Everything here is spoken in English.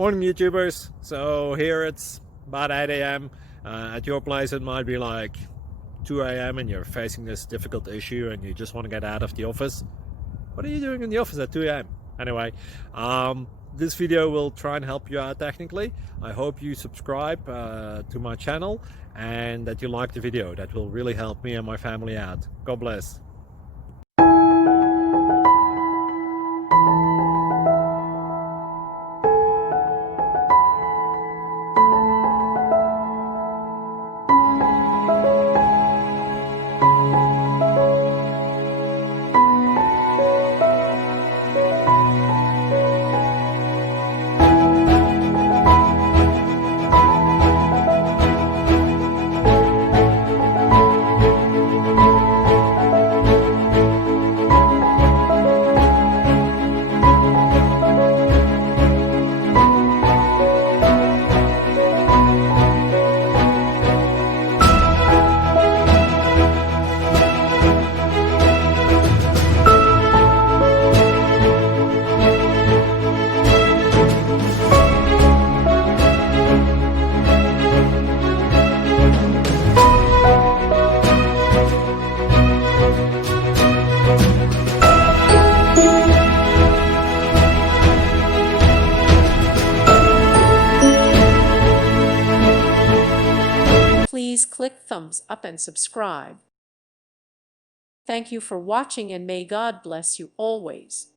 Morning YouTubers. So here it's about 8 a.m. At your place it might be like 2 a.m. and you're facing this difficult issue and you just want to get out of the office. What are you doing in the office at 2 a.m.? Anyway, this video will try and help you out technically. I hope you subscribe to my channel and that you like the video. That will really help me and my family out. God bless. Please click thumbs up and subscribe. Thank you for watching and may God bless you always.